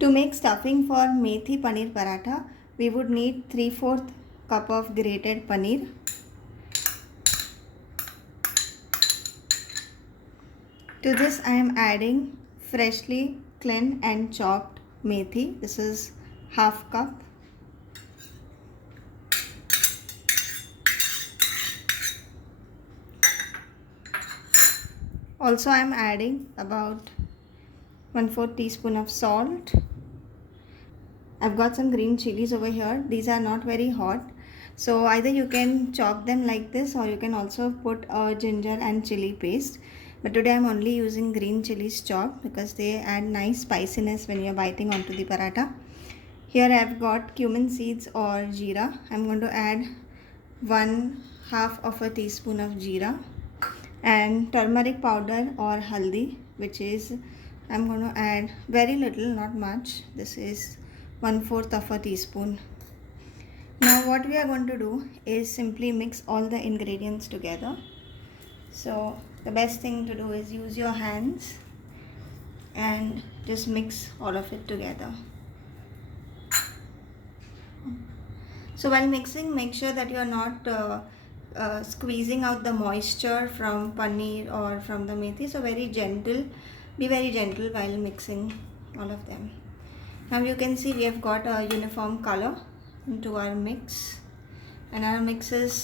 To make stuffing for Methi Paneer Paratha, we would need 3/4 cup of grated paneer. To this I am adding freshly cleaned and chopped methi. This is half cup. Also I am adding about 1/4 teaspoon of salt. I've got some green chilies over here. These are not very hot, so either you can chop them like this or you can also put a ginger and chili paste. But today I'm only using green chilies chopped because they add nice spiciness when you're biting onto the paratha. Here I've got cumin seeds or jeera. I'm going to add 1/2 of a teaspoon of jeera, and turmeric powder or haldi, which is I'm going to add very little, not much. This is 1/4 of a teaspoon. Now what we are going to do is simply mix all the ingredients together. So the best thing to do is use your hands and just mix all of it together. So while mixing, make sure that you are not squeezing out the moisture from paneer or from the methi. So very gentle, be very gentle while mixing all of them. Now you can see we have got a uniform color into our mix, and our mix is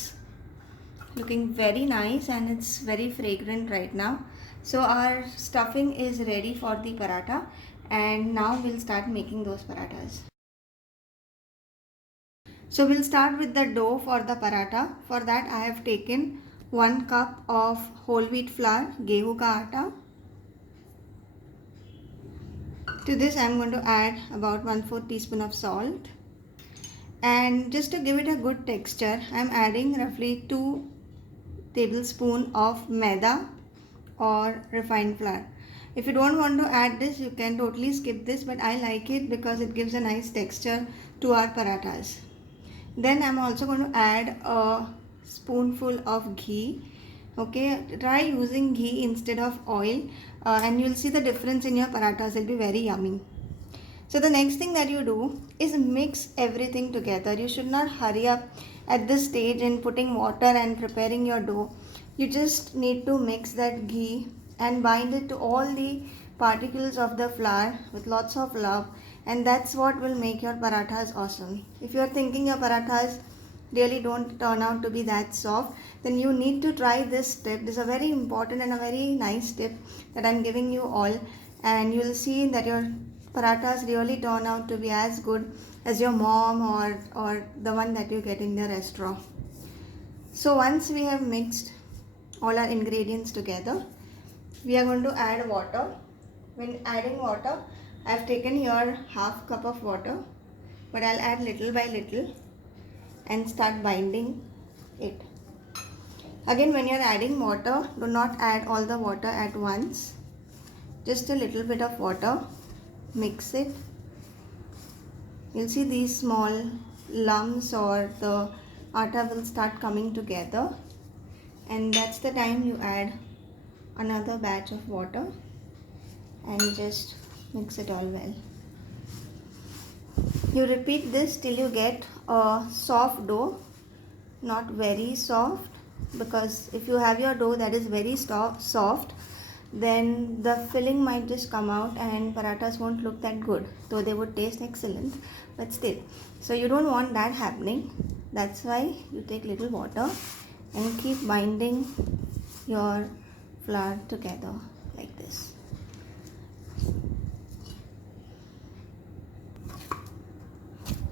looking very nice and it's very fragrant right now. So our stuffing is ready for the paratha, and now we'll start making those parathas. So we'll start with the dough for the paratha. For that I have taken 1 cup of whole wheat flour, gehu ka atta. To this I am going to add about 1/4 teaspoon of salt, and just to give it a good texture I am adding roughly 2 tablespoons of maida or refined flour. If you don't want to add this, you can totally skip this, but I like it because it gives a nice texture to our parathas. Then I'm also going to add a spoonful of ghee. Okay, try using ghee instead of oil, and you'll see the difference in your parathas. It'll be very yummy. So the next thing that you do is mix everything together. You should not hurry up at this stage in putting water and preparing your dough. You just need to mix that ghee and bind it to all the particles of the flour with lots of love, and that's what will make your parathas awesome. If you are thinking your parathas really don't turn out to be that soft, then you need to try this tip. This is a very important and a very nice tip that I'm giving you all, and you'll see that your parathas really turn out to be as good as your mom or the one that you get in the restaurant. So once we have mixed all our ingredients together, we are going to add water. When adding water, I have taken here 1/2 cup of water, but I'll add little by little and start binding it. Again, when you're adding water, do not add all the water at once. Just a little bit of water. Mix it. You'll see these small lumps or the atta will start coming together, and that's the time you add another batch of water and just mix it all well. You repeat this till you get a soft dough, not very soft, because if you have your dough that is very soft, then the filling might just come out and parathas won't look that good, though they would taste excellent, but still. So you don't want that happening. That's why you take little water and keep binding your flour together like this.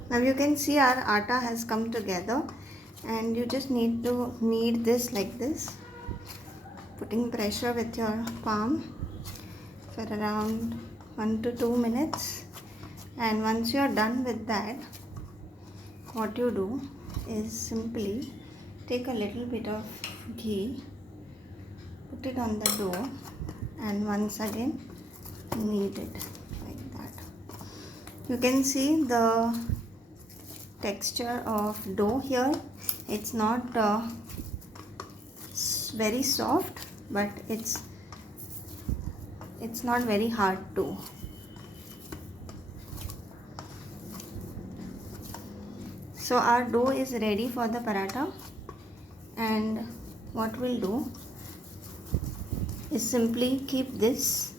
Now you can see our atta has come together, and you just need to knead this like this, putting pressure with your palm for around 1 to 2 minutes. And once you are done with that, what you do is simply take a little bit of ghee, put it on the dough, and once again knead it like that. You can see the texture of dough here. It's not very soft, but it's not very hard too. So our dough is ready for the paratha, and what we'll do is simply keep this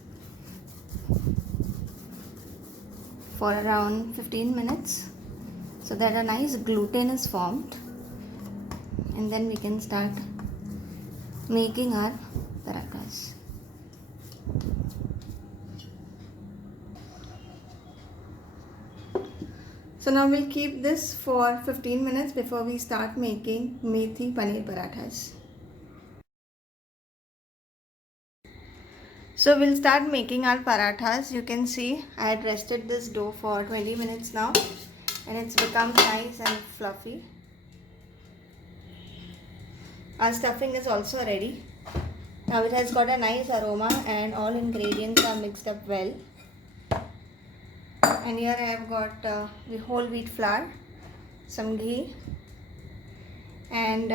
for around 15 minutes so that a nice gluten is formed, and then we can start making our parathas. So now we'll keep this for 15 minutes before we start making methi paneer parathas. So we'll start making our parathas. You can see I had rested this dough for 20 minutes now, and it's become nice and fluffy. Our stuffing is also ready. Now it has got a nice aroma and all ingredients are mixed up well. And here I have got the whole wheat flour, some ghee, and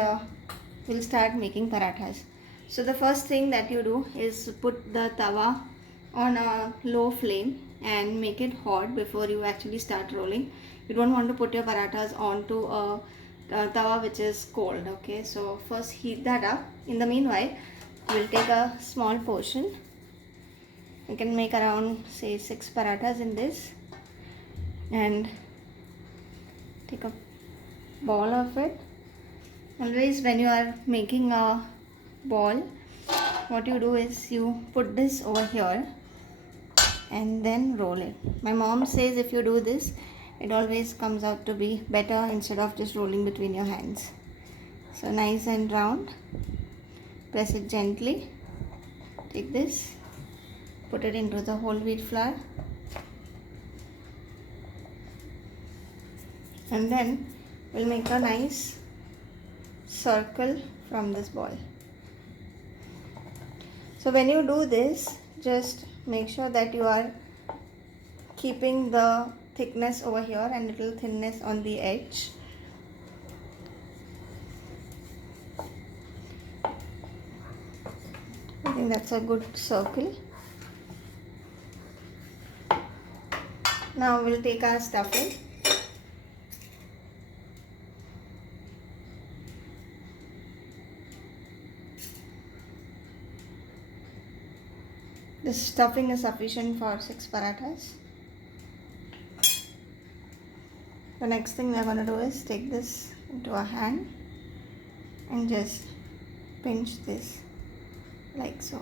we'll start making parathas. So the first thing that you do is put the tawa on a low flame and make it hot before you actually start rolling. You don't want to put your parathas onto a tawa which is cold. Okay, so first heat that up. In the meanwhile, we'll take a small portion. You can make around say 6 parathas in this, and take a ball of it. Always when you are making a ball, what you do is you put this over here and then roll it. My mom says if you do this, it always comes out to be better instead of just rolling between your hands. So nice and round, press it gently, take this, put it into the whole wheat flour, and then we'll make a nice circle from this ball. So when you do this, just make sure that you are keeping the thickness over here and little thinness on the edge. I think that's a good circle. Now we'll take our stuffing. This stuffing is sufficient for 6 parathas. The next thing we are going to do is take this into a hand and just pinch this like so.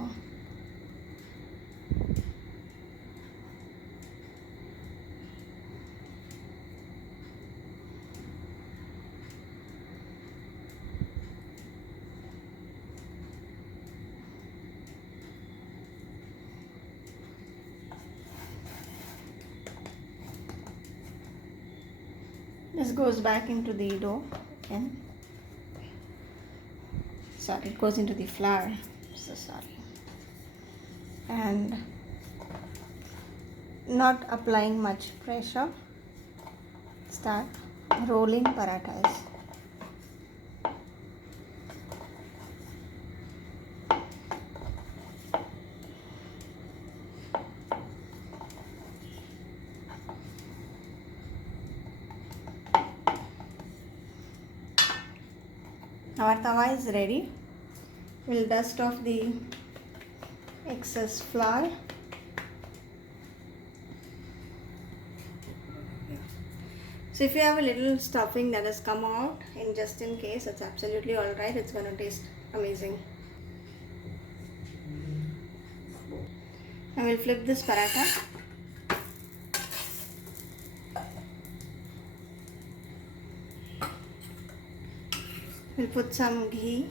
This goes back into the dough again. Sorry, it goes into the flour. So sorry. And not applying much pressure, start rolling parathas. Our tawa is ready. We'll dust off the excess flour. So if you have a little stuffing that has come out, just in case, it's absolutely alright. It's going to taste amazing. I will flip this paratha. We'll put some ghee.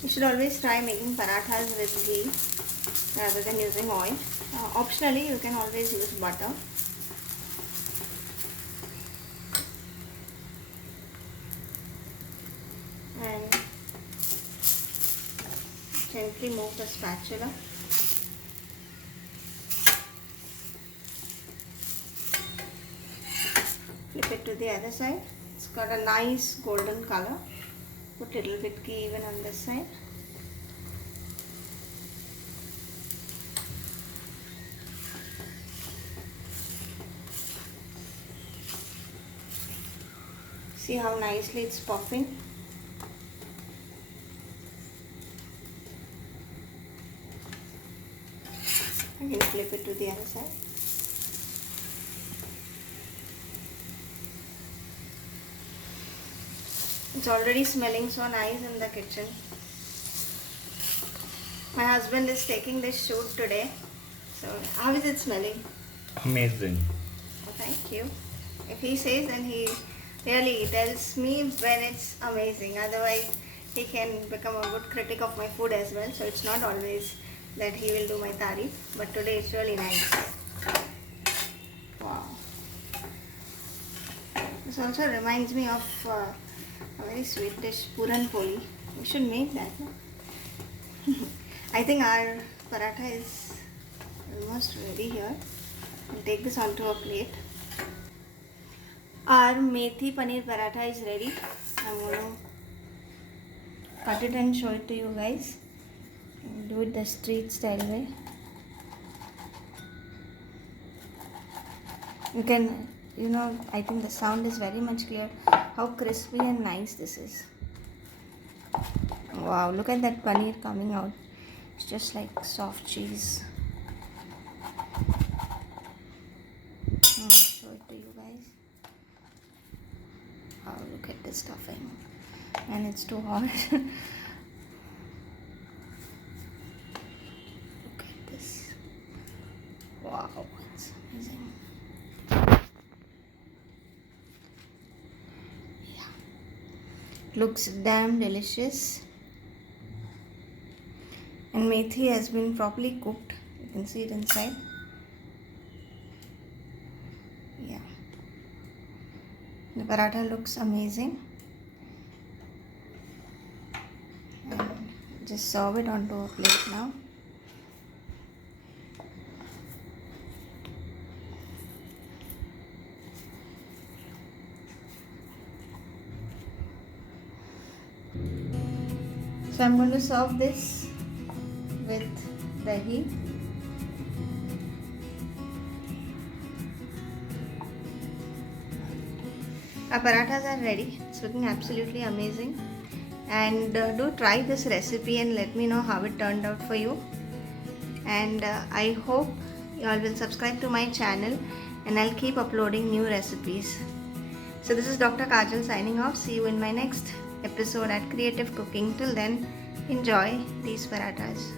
You should always try making parathas with ghee rather than using oil. Optionally, you can always use butter. And gently move the spatula. Flip it to the other side. It's got a nice golden color. Put a little bit ghee even on this side. See how nicely it's puffing. I can flip it to the other side. It's already smelling so nice in the kitchen. My husband is taking this shoot today. So how is it smelling? Amazing. Oh, thank you. If he says, then he really tells me when it's amazing. Otherwise, he can become a good critic of my food as well. So it's not always that he will do my tarif. But today it's really nice. Wow. This also reminds me of a very sweet dish, puran poli. We should make that, no? I think our paratha is almost ready here. I'll take this onto a plate. Our Methi Paneer Paratha is ready. I'm going to cut it and show it to you guys. I'll do it the street style way. You can, I think the sound is very much clear. How crispy and nice this is. Wow, look at that paneer coming out. It's just like soft cheese. I'll show it to you guys. Oh, look at this stuffing. And it's too hot. Look at this. Wow, it's amazing. Yeah. Looks damn delicious. And methi has been properly cooked. You can see it inside. Yeah. The paratha looks amazing. And just serve it onto a plate now. So I'm going to serve this with the ghee. Our parathas are ready. It's looking absolutely amazing. And do try this recipe and let me know how it turned out for you. And I hope you all will subscribe to my channel, and I'll keep uploading new recipes. So this is Dr. Kajal signing off. See you in my next episode at Creative Cooking. Till then, enjoy these parathas.